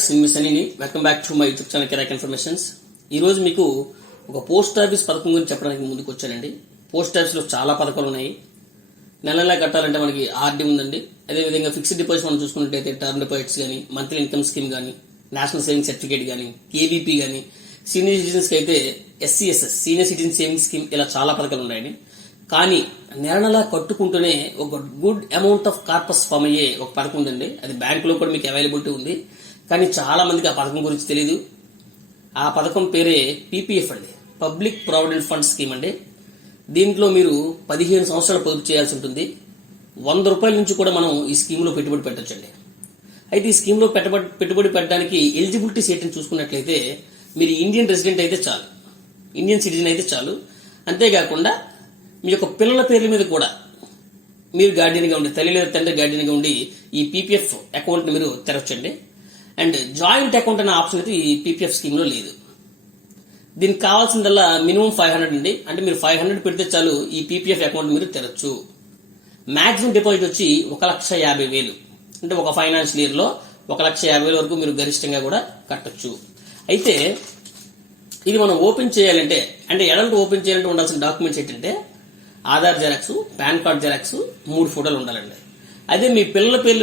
Friends, miss అనిని welcome back to my YouTube channel కిరాక్ informations. ఈ రోజు మీకు ఒక పోస్ట్ ఆఫీస్ పథకం గురించి చెప్పడానికి ముందుకు వచ్చానండి. పోస్ట్ ఆఫీస్ లో చాలా పథకాలు ఉన్నాయి. నెల నెలా కట్టాలంటే మనకి ఆర్డీ ఉందండి. అదేవిధంగా ఫిక్స్డ్ డిపాజిట్ మనం చూసుకున్నట్లయితే టర్మ్ డిపాజిట్స్ కానీ, మంత్లీ ఇన్కమ్ స్కీమ్ కానీ, నేషనల్ సేవింగ్ సర్టిఫికేట్ కానీ, కేవీపీ కానీ, సీనియర్ సిటిజన్స్ కి అయితే SCSS senior citizen saving scheme, ఇలా చాలా పథకాలు ఉన్నాయండి. కానీ నెల నెలా కట్టుకుంటూనే ఒక good amount of corpus form అయ్యే ఒక పథకం ఉందండి. అది బ్యాంకులో కూడా మీకు అవైలబిలిటీ ఉంది. కానీ చాలా మందికి ఆ పథకం గురించి తెలియదు. ఆ పథకం పేరే పీపీఎఫ్ అండి, పబ్లిక్ ప్రావిడెంట్ ఫండ్ స్కీమ్ అండి. దీంట్లో మీరు 15 సంవత్సరాలు పొదుపు చేయాల్సి ఉంటుంది. 100 రూపాయల నుంచి కూడా మనం ఈ స్కీమ్లో పెట్టుబడి పెట్టొచ్చండి. అయితే ఈ స్కీమ్లో పెట్టుబడి పెట్టడానికి ఎలిజిబిలిటీ సెట్ని చూసుకున్నట్లయితే మీరు ఇండియన్ రెసిడెంట్ అయితే చాలు, ఇండియన్ సిటిజన్ అయితే చాలు. అంతేకాకుండా మీ యొక్క పిల్లల పేర్ల మీద కూడా మీరు గార్డియన్గా ఉండి, తల్లి లేదా తండ్రి గార్డియన్గా ఉండి ఈ పీపీఎఫ్ అకౌంట్ని మీరు తెరవచ్చండి. అండ్ జాయింట్ అకౌంట్ అనే ఆప్షన్ అయితే ఈ పీపీఎఫ్ స్కీమ్లో లేదు. దీనికి కావాల్సిందల్లా మినిమం 500 అండి. అంటే మీరు 500 పెడితే చాలు ఈ పీపీఎఫ్ అకౌంట్ మీరు తెరవచ్చు. మాక్సిమం డిపాజిట్ వచ్చి 1,50,000. అంటే ఒక ఫైనాన్షియల్ ఇయర్ లో 1,50,000 వరకు మీరు గరిష్టంగా కూడా కట్టొచ్చు. అయితే ఇది మనం ఓపెన్ చేయాలంటే, అంటే ఎడల్ట్ ఓపెన్ చేయాలంటే ఉండాల్సిన డాక్యుమెంట్స్ ఏంటంటే Aadhaar xerox, pan card xerox, 3 ఫోటోలు ఉండాలండి. అదే మీ పిల్లల పేర్ల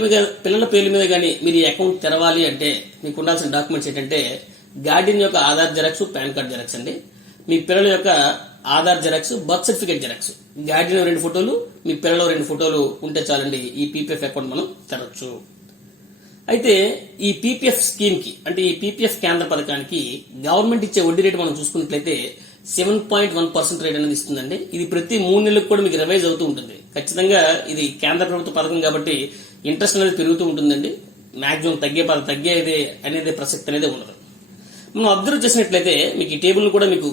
మీద కానీ మీరు ఈ అకౌంట్ తెరవాలి అంటే మీకు ఉండాల్సిన డాక్యుమెంట్స్ ఏంటంటే గార్డియన్ యొక్క Aadhaar xerox, pan card xerox అండి. మీ పిల్లల యొక్క Aadhaar xerox, birth certificate xerox, Guardian 2 ఫోటోలు, మీ పిల్లలు 2 ఫోటోలు ఉంటే చాలండి ఈ పీపీఎఫ్ అకౌంట్ మనం తెరవచ్చు. అయితే ఈ పీపీఎఫ్ స్కీమ్ కి, అంటే ఈ పీపీఎఫ్ కేంద్ర పథకానికి గవర్నమెంట్ ఇచ్చే వడ్డీ రేటు మనం చూసుకున్నట్లయితే 7.1% రేట్ అనేది ఇస్తుందండి. ఇది ప్రతి 3 నెలలకు కూడా మీకు రివైజ్ అవుతూ ఉంటుంది. ఖచ్చితంగా ఇది కేంద్ర ప్రభుత్వ పథకం కాబట్టి ఇంట్రెస్ట్ అనేది పెరుగుతూ ఉంటుందండి. మాక్సిమం తగ్గేది అనేది ప్రసక్తి అనేది ఉండదు. మనం అబ్జర్వ్ చేసినట్లయితే మీకు ఈ టేబుల్ కూడా మీకు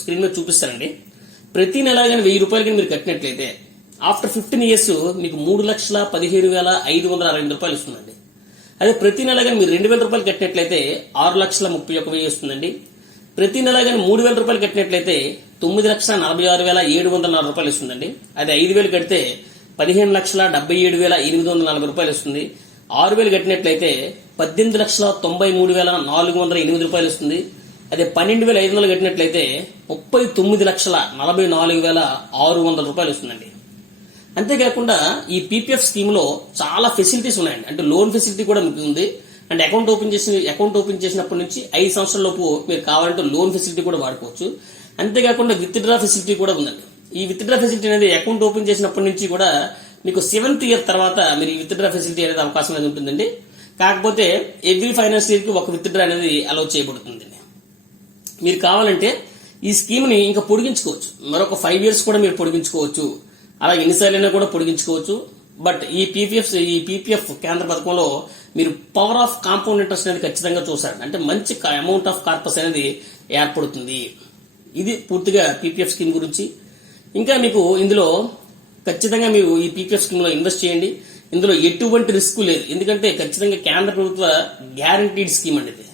స్క్రీన్ మీద చూపిస్తారండి. ప్రతి నెల కానీ 1,000 రూపాయలు కానీ మీరు కట్టినట్లయితే ఆఫ్టర్ 15 ఇయర్స్ మీకు 3,17,568 రూపాయలు వస్తుందండి. అదే ప్రతి నెల కానీ మీరు 2,000 రూపాయలు కట్టినట్లయితే 6,31,100 వస్తుందండి. ప్రతి నెల కానీ 3,000 రూపాయలు కట్టినట్లయితే 9,46,704 రూపాయలు వస్తుందండి. అదే 5,000 కడితే 15,77,840 రూపాయలు వస్తుంది. 6,000 కట్టినట్లయితే 18,93,408 రూపాయలు వస్తుంది. అదే 12,500 కట్టినట్లయితే 39,44,600 రూపాయలు వస్తుందండి. అంతేకాకుండా ఈ పీపీఎఫ్ స్కీమ్ లో చాలా ఫెసిలిటీస్ ఉన్నాయండి. అంటే లోన్ ఫెసిలిటీ కూడా మీకు ఉంది. అంటే అకౌంట్ ఓపెన్ చేసినప్పటి నుంచి 5 సంవత్సరాల లోపు మీరు కావాలంటే లోన్ ఫెసిలిటీ కూడా వాడుకోవచ్చు. అంతేకాకుండా విత్ డ్రా ఫెసిలిటీ కూడా ఉందండి. ఈ విత్ డ్రా ఫెసిలిటీ అనేది అకౌంట్ ఓపెన్ చేసినప్పటి నుంచి కూడా మీకు 7th ఇయర్ తర్వాత మీరు ఈ విత్ డ్రా ఫెసిలిటీ అనేది అవకాశం అనేది ఉంటుందండి. కాకపోతే ఎవ్రీ ఫైనాన్షియల్ ఇయర్ కి ఒక విత్ డ్రా అనేది అలౌ చేయబడుతుంది. మీరు కావాలంటే ఈ స్కీమ్ ని ఇంకా పొడిగించుకోవచ్చు, మరొక 5 ఇయర్స్ కూడా మీరు పొడిగించుకోవచ్చు. అలా ఎన్నిసార్లైనా కూడా పొడిగించుకోవచ్చు. బట్ ఈ పీపీఎఫ్ కేంద్ర పథకంలో మీరు పవర్ ఆఫ్ కాంపౌండ్ ఇంట్రెస్ట్ అనేది ఖచ్చితంగా చూసారు. అంటే మంచి అమౌంట్ ఆఫ్ కార్పస్ అనేది ఏర్పడుతుంది. ఇది పూర్తిగా పీపీఎఫ్ స్కీమ్ గురించి. ఇంకా మీకు ఇందులో ఖచ్చితంగా మీరు ఈ పీపీఎఫ్ స్కీమ్ లో ఇన్వెస్ట్ చేయండి. ఇందులో ఎటువంటి రిస్క్ లేదు. ఎందుకంటే ఖచ్చితంగా కేంద్ర ప్రభుత్వ గ్యారంటీడ్ స్కీమ్ అనేది.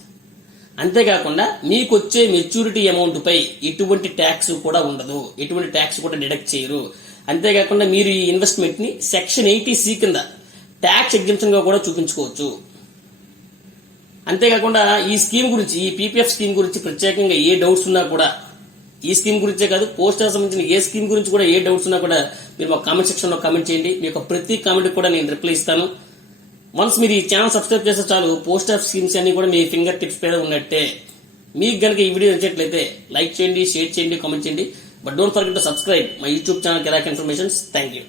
అంతేకాకుండా మీకు వచ్చే మెచ్యూరిటీ అమౌంట్ పై ఎటువంటి ట్యాక్స్ కూడా ఉండదు, ఎటువంటి ట్యాక్స్ కూడా డిడక్ట్ చేయరు. అంతేకాకుండా మీరు ఈ ఇన్వెస్ట్మెంట్ ని సెక్షన్ 80C కింద ట్యాక్స్ ఎగ్జంప్షన్ గా కూడా చూపించుకోవచ్చు. అంతేకాకుండా ఈ స్కీమ్ గురించి, ఈ పీపీఎఫ్ స్కీమ్ గురించి ప్రత్యేకంగా ఏ డౌట్స్ ఉన్నా కూడా, ఈ స్కీమ్ గురించే కాదు పోస్ట్ ఆఫీస్ సంబంధించిన ఏ స్కీమ్ గురించి కూడా ఏ డౌట్స్ ఉన్నా కూడా మీరు మా కామెంట్ సెక్షన్ లో కామెంట్ చేయండి. మీ యొక్క ప్రతి కామెంట్ కూడా నేను రిప్లై ఇస్తాను. వన్స్ మీరు ఈ ఛానల్ సబ్స్క్రైబ్ చేస్తే చాలు, పోస్ట్ ఆఫీస్ స్కీమ్స్ అన్ని కూడా మీ ఫింగర్ టిప్స్ మీద ఉన్నట్టే. మీకు గనక ఈ వీడియో నచ్చినట్లయితే లైక్ చేయండి, షేర్ చేయండి, కామెంట్ చేయండి. But don't forget to subscribe my YouTube channel Kirak Informations. Thank you.